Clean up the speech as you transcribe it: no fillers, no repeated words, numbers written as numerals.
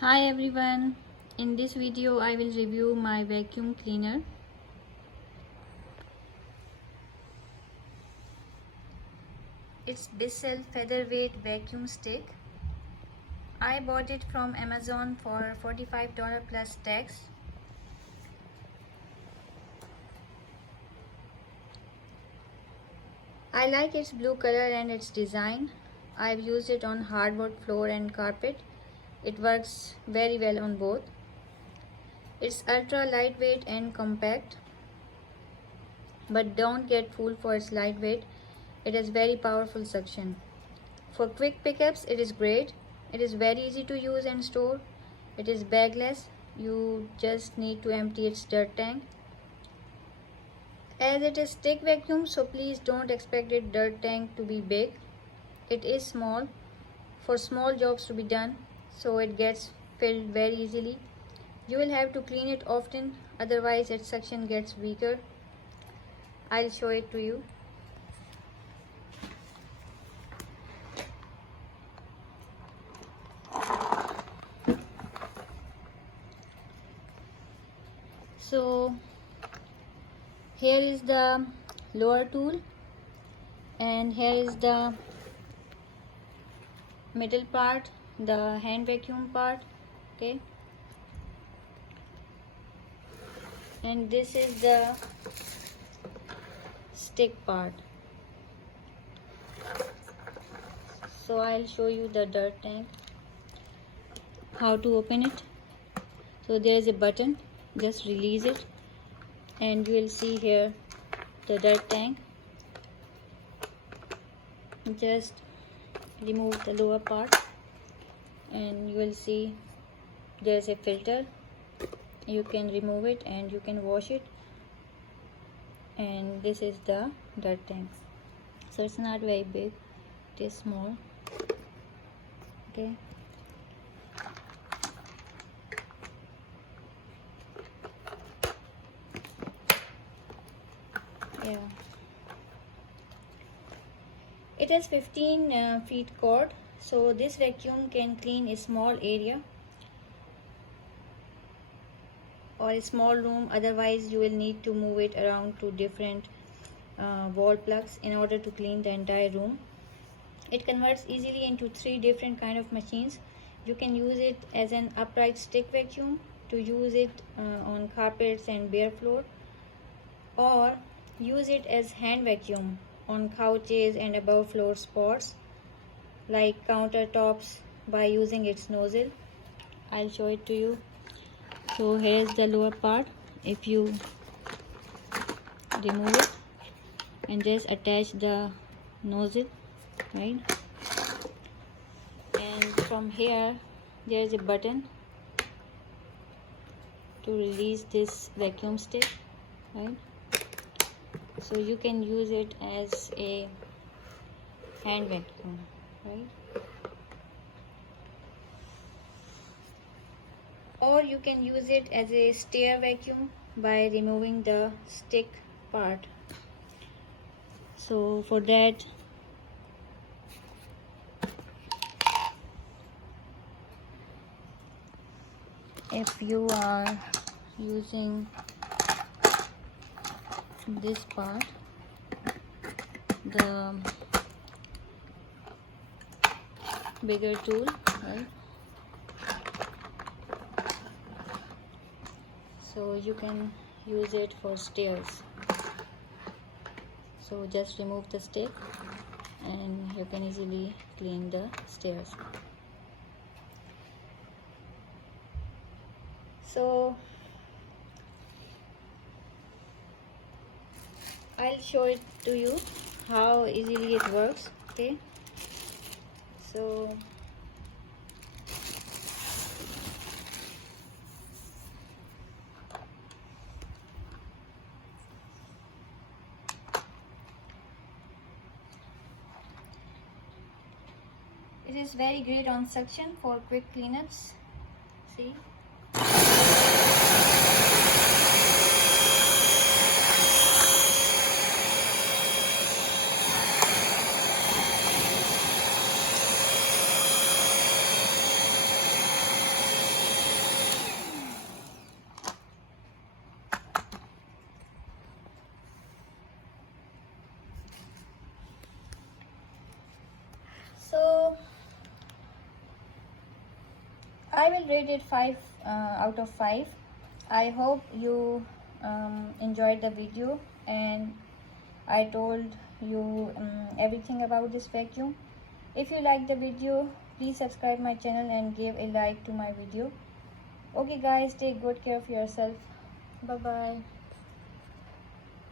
Hi everyone, in this video I will review my vacuum cleaner. It's Bissell Featherweight Vacuum Stick. I bought it from Amazon for $45 plus tax. I like its blue color and its design. I've used it on hardwood floor and carpet. It works very well on both. It's ultra lightweight and compact, but don't get fooled for its lightweight. It has very powerful suction. For quick pickups, it is great. It is very easy to use and store. It is bagless. You just need to empty its dirt tank. As it is stick vacuum, so please don't expect its dirt tank to be big. It is small for small jobs to be done, so it gets filled very easily. You will have to clean it often, otherwise its suction gets weaker. I'll show it to you. So here is the lower tool and here is the middle part, the hand vacuum part, okay, and this is the stick part. So I'll show you the dirt tank, how to open it. So there is a button, just release it and you will see here the dirt tank. Just remove the lower part and you will see there's a filter. You can remove it and you can wash it, and this is the dirt tank. So it's not very big, it is small, okay. Yeah, it has 15 feet cord, so this vacuum can clean a small area or a small room. Otherwise you will need to move it around to different wall plugs in order to clean the entire room. It converts easily into 3 different kind of machines. You can use it as an upright stick vacuum to use it on carpets and bare floor, or use it as hand vacuum on couches and above floor spots like countertops by using its nozzle. I'll show it to you. So here is the lower part. If you remove it and just attach the nozzle, right, and from here there is a button to release this vacuum stick, right. So you can use it as a hand vacuum, right, or you can use it as a stair vacuum by removing the stick part. So for that, if you are using this part, the bigger tool, right, so you can use it for stairs. So just remove the stick and you can easily clean the stairs. So I'll show it to you how easily it works, okay. So it is very great on suction for quick cleanups. See? I will rate it 5 out of 5. I hope you enjoyed the video and I told you everything about this vacuum. If you like the video, please subscribe my channel and give a like to my video. Okay guys, take good care of yourself. Bye bye.